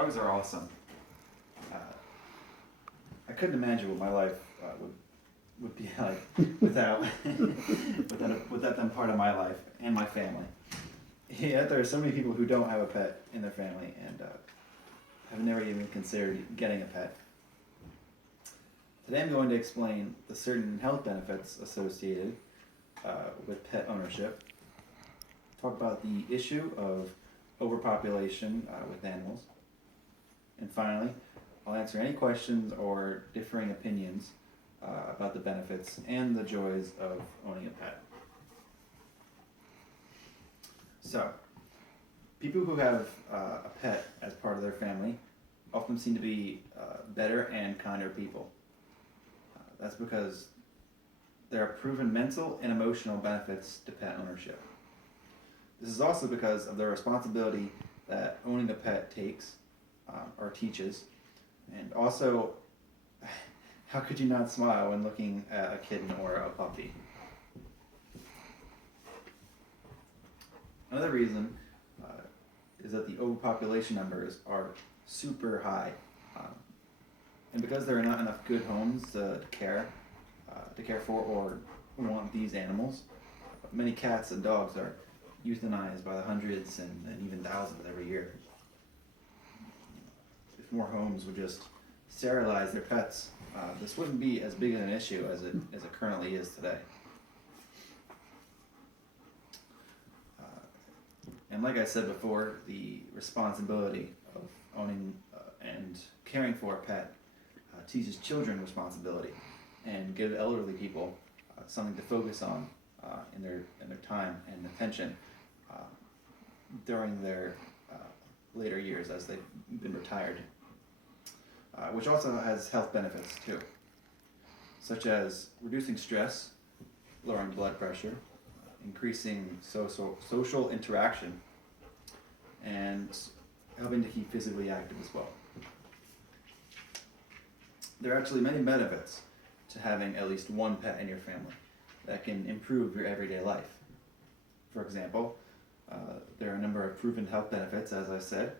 Dogs are awesome. Uh, I couldn't imagine what my life would be like without without them part of my life and my family. Yeah, there are so many people who don't have a pet in their family and have never even considered getting a pet. Today I'm going to explain the certain health benefits associated with pet ownership, talk about the issue of overpopulation with animals, and finally, I'll answer any questions or differing opinions about the benefits and the joys of owning a pet. So, people who have a pet as part of their family often seem to be better and kinder people. That's because there are proven mental and emotional benefits to pet ownership. This is also because of the responsibility that owning a pet takes or teaches, and also, how could you not smile when looking at a kitten or a puppy? Another reason is that the overpopulation numbers are super high, and because there are not enough good homes to care for or want these animals, many cats and dogs are euthanized by the hundreds and even thousands every year. If more homes would just sterilize their pets, this wouldn't be as big an issue as it currently is today. And like I said before, the responsibility of owning and caring for a pet teaches children responsibility and give elderly people something to focus on in their time and attention during their later years as they've been retired, which also has health benefits too, such as reducing stress, lowering blood pressure, increasing social interaction, and helping to keep physically active as well. There are actually many benefits to having at least one pet in your family that can improve your everyday life. For example, there are a number of proven health benefits, as I said,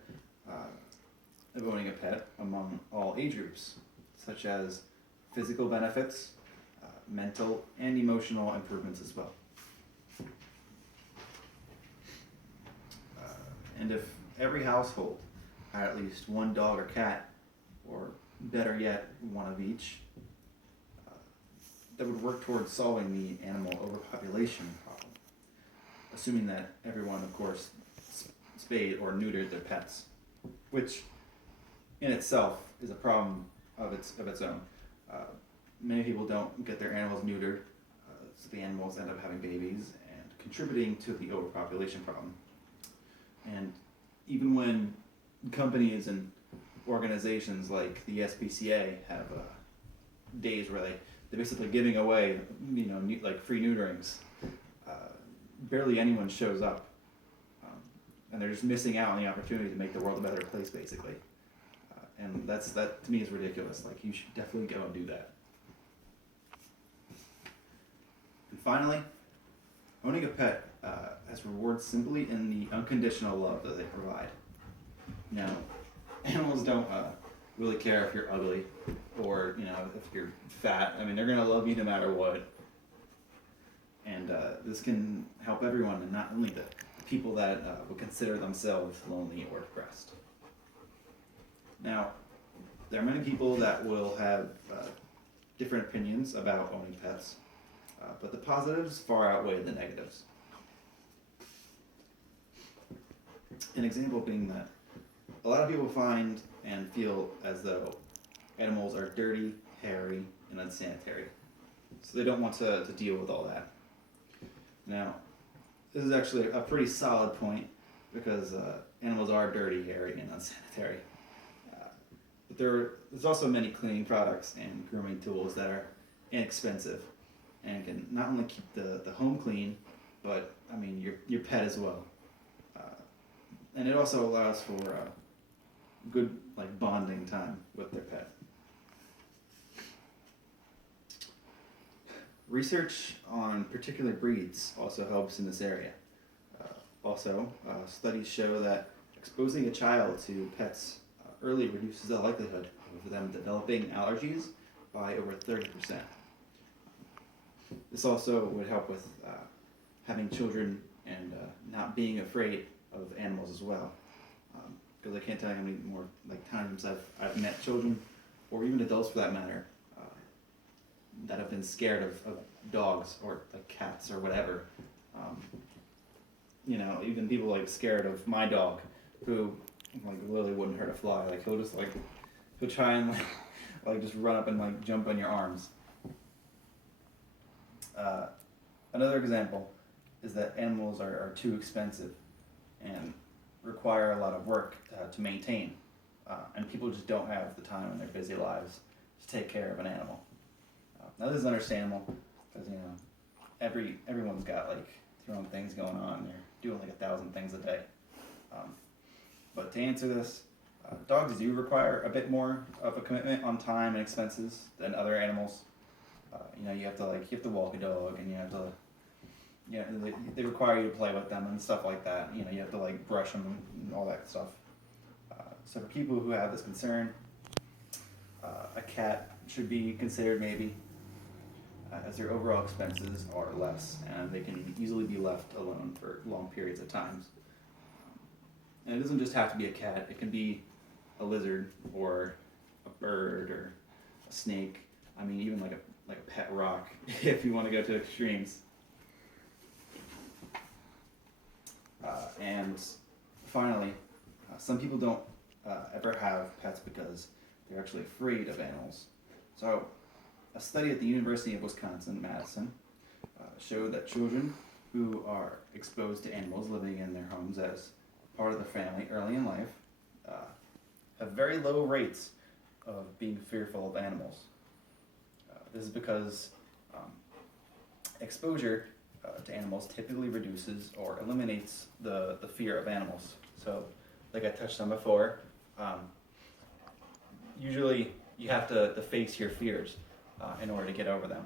of owning a pet among all age groups, such as physical benefits, mental and emotional improvements as well. And if every household had at least one dog or cat, or better yet, one of each, that would work towards solving the animal overpopulation problem, assuming that everyone, of course, spayed or neutered their pets, which in itself is a problem of its own. Many people don't get their animals neutered, so the animals end up having babies and contributing to the overpopulation problem. And even when companies and organizations like the SPCA have days where they're basically giving away, like free neuterings, barely anyone shows up, and they're just missing out on the opportunity to make the world a better place, basically. And that to me is ridiculous. Like, you should definitely go and do that. And finally, owning a pet has rewards simply in the unconditional love that they provide. Now, animals don't really care if you're ugly or if you're fat. I mean, they're gonna love you no matter what. And this can help everyone, and not only the people that would consider themselves lonely or depressed. Now, there are many people that will have different opinions about owning pets, but the positives far outweigh the negatives. An example being that a lot of people find and feel as though animals are dirty, hairy, and unsanitary, so they don't want to deal with all that. Now, this is actually a pretty solid point, because animals are dirty, hairy, and unsanitary. But there's also many cleaning products and grooming tools that are inexpensive and can not only keep the home clean, but your pet as well. And it also allows for good bonding time with their pet. Research on particular breeds also helps in this area. Studies show that exposing a child to pets early reduces the likelihood of them developing allergies by over 30%. This also would help with having children and not being afraid of animals as well. Because I can't tell you how many more times I've met children, or even adults for that matter, that have been scared of dogs or cats or whatever. Even people scared of my dog, who literally wouldn't hurt a fly. He'll try and just run up and jump on your arms. Another example is that animals are too expensive and require a lot of work to maintain, and people just don't have the time in their busy lives to take care of an animal. Now this is understandable because everyone's got their own things going on. They're doing 1,000 things a day. But to answer this, dogs do require a bit more of a commitment on time and expenses than other animals. You have to walk a dog, and you have to, they require you to play with them and stuff like that. You have to brush them and all that stuff. So for people who have this concern, a cat should be considered maybe, as their overall expenses are less, and they can easily be left alone for long periods of times. And it doesn't just have to be a cat. It can be a lizard or a bird or a snake. Even a pet rock, if you want to go to extremes. And finally, some people don't ever have pets because they're actually afraid of animals. So, a study at the University of Wisconsin-Madison showed that children who are exposed to animals living in their homes as part of the family early in life have very low rates of being fearful of animals. This is because exposure to animals typically reduces or eliminates the fear of animals. So, like I touched on before, usually you have to face your fears in order to get over them.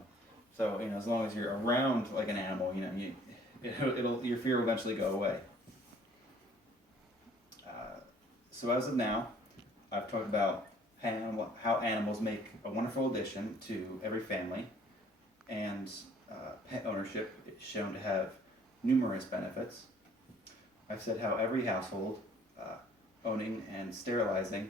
So, as long as you're around an animal, your fear will eventually go away. So as of now, I've talked about how animals make a wonderful addition to every family, and pet ownership is shown to have numerous benefits. I've said how every household owning and sterilizing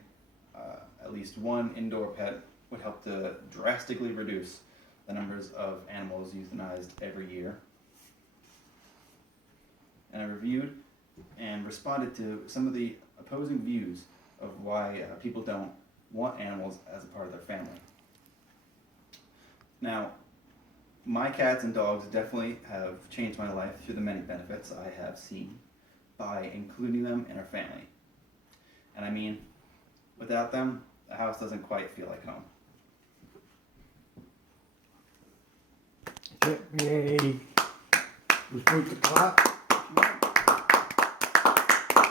at least one indoor pet would help to drastically reduce the numbers of animals euthanized every year. And I reviewed and responded to some of the opposing views of why people don't want animals as a part of their family. Now, my cats and dogs definitely have changed my life through the many benefits I have seen by including them in our family. And without them, the house doesn't quite feel like home. Yay. Let's put the clock.